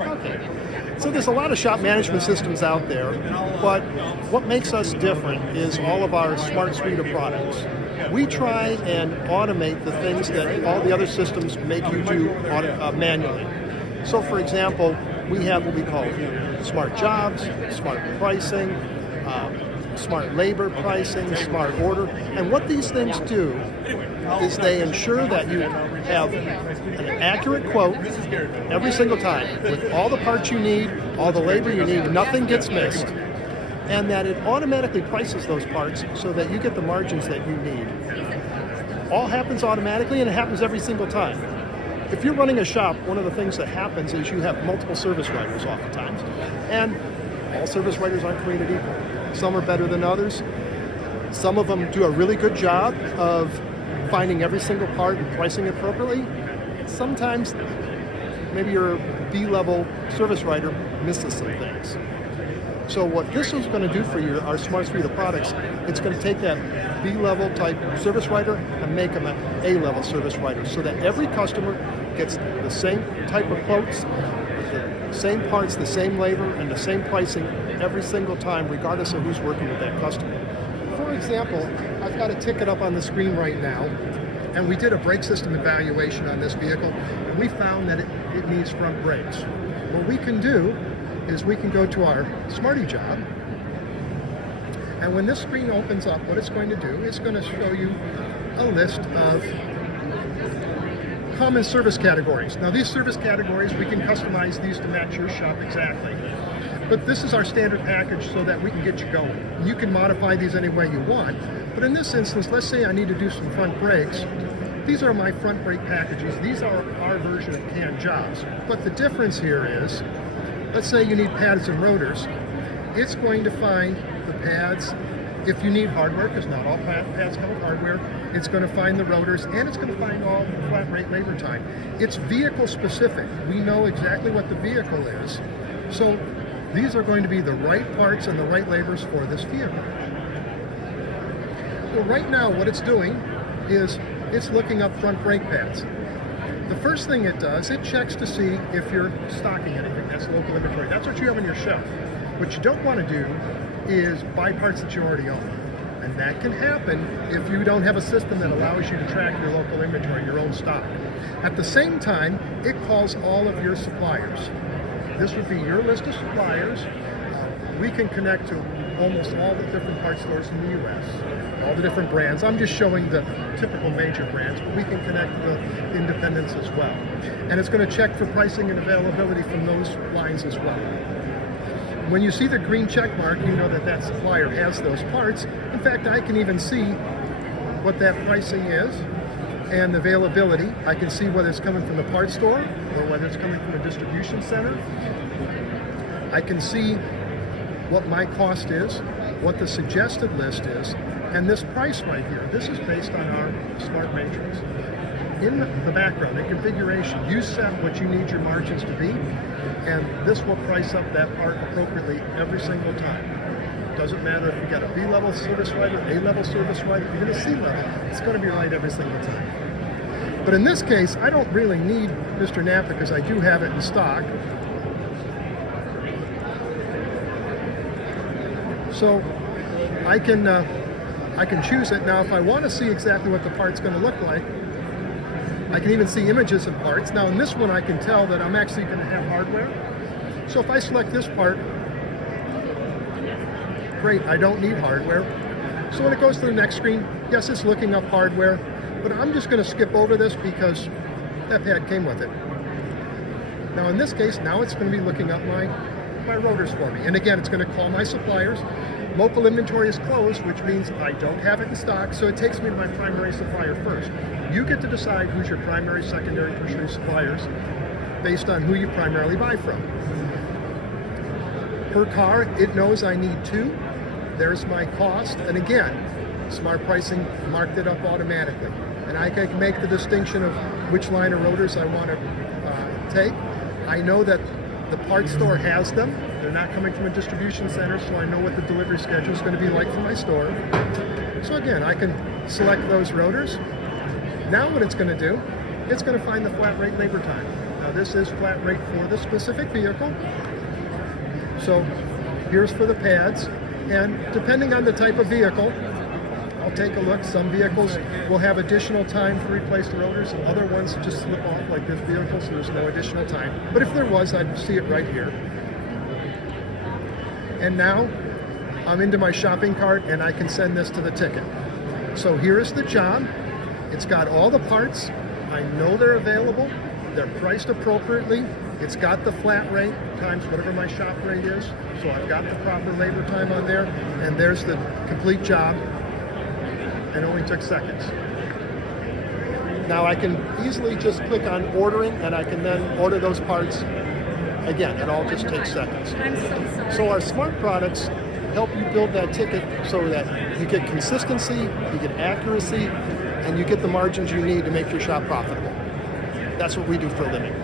Okay. So there's a lot of shop management systems out there, but what makes us different is all of our smart suite of products. We try and automate the things that all the other systems make you do manually. So for example, we have what we call smart jobs, smart pricing, smart labor pricing, smart order. And what these things do is they ensure that you have an accurate quote every single time with all the parts you need, all the labor you need, nothing gets missed, and that it automatically prices those parts so that you get the margins that you need. All happens automatically, and it happens every single time. If you're running a shop, one of the things that happens is you have multiple service writers oftentimes, and all service writers aren't created equal. Some are better than others. Some of them do a really good job of finding every single part and pricing it appropriately. Sometimes maybe your B-level service writer misses some things. So what this is going to do for you, our smart suite of products, it's going to take that B-level type service writer and make them an A-level service writer so that every customer gets the same type of quotes, the same parts, the same labor, and the same pricing every single time, regardless of who's working with that customer. For example, I've got a ticket up on the screen right now, and we did a brake system evaluation on this vehicle, and we found that it needs front brakes. What we can do is we can go to our Smarty job, and when this screen opens up, what it's going to do, it's going to show you a list of common service categories. Now these service categories, we can customize these to match your shop exactly. But this is our standard package so that we can get you going. You can modify these any way you want. But in this instance, let's say I need to do some front brakes. These are my front brake packages. These are our version of canned jobs. But the difference here is, let's say you need pads and rotors. It's going to find the pads. If you need hardware, because not all pads come with hardware, it's going to find the rotors, and it's going to find all the flat rate labor time. It's vehicle specific. We know exactly what the vehicle is. So these are going to be the right parts and the right labors for this vehicle. So right now what it's doing is it's looking up front brake pads. The first thing it does, it checks to see if you're stocking anything. That's local inventory. That's what you have on your shelf. What you don't want to do is buy parts that you already own. And that can happen if you don't have a system that allows you to track your local inventory, your own stock. At the same time, it calls all of your suppliers. This would be your list of suppliers. We can connect to almost all the different parts stores in the U.S., all the different brands. I'm just showing the typical major brands, but we can connect to the independents as well. And it's going to check for pricing and availability from those lines as well. When you see the green check mark, you know that that supplier has those parts. In fact, I can even see what that pricing is and the availability. I can see whether it's coming from the parts store or whether it's coming from a distribution center. I can see what my cost is, what the suggested list is, and this price right here. This is based on our smart matrix. In the background, the configuration, you set what you need your margins to be, and this will price up that part appropriately every single time. Doesn't matter if you got a B-level service writer, A-level service writer, even a C-level, it's going to be right every single time. But in this case, I don't really need Mr. Napa because I do have it in stock. So I can choose it. Now if I want to see exactly what the part's going to look like, I can even see images of parts. Now in this one I can tell that I'm actually going to have hardware. So if I select this part, great, I don't need hardware. So when it goes to the next screen, yes, it's looking up hardware, but I'm just going to skip over this because that pad came with it. Now in this case, now it's going to be looking up my rotors for me. And again, it's going to call my suppliers. Local inventory is closed, which means I don't have it in stock, so it takes me to my primary supplier first. You get to decide who's your primary, secondary, tertiary suppliers based on who you primarily buy from. Per car, it knows I need 2. There's my cost, and again, smart pricing marked it up automatically. And I can make the distinction of which line of rotors I want to take. I know that the parts store has them. They're not coming from a distribution center, so I know what the delivery schedule is going to be like for my store. So again, I can select those rotors. Now what it's going to do, it's going to find the flat rate labor time. Now this is flat rate for the specific vehicle. So here's for the pads, and depending on the type of vehicle, I'll take a look. Some vehicles will have additional time to replace the rotors, and other ones just slip off like this vehicle, so there's no additional time. But if there was, I'd see it right here. And now I'm into my shopping cart and I can send this to the ticket. So here is the job. It's got all the parts. I know they're available. They're priced appropriately. It's got the flat rate times whatever my shop rate is. So I've got the proper labor time on there. And there's the complete job. It only took seconds. Now I can easily just click on ordering and I can then order those parts. Again, it all just takes seconds. I'm so sorry. So our smart products help you build that ticket so that you get consistency, you get accuracy, and you get the margins you need to make your shop profitable. That's what we do for a living.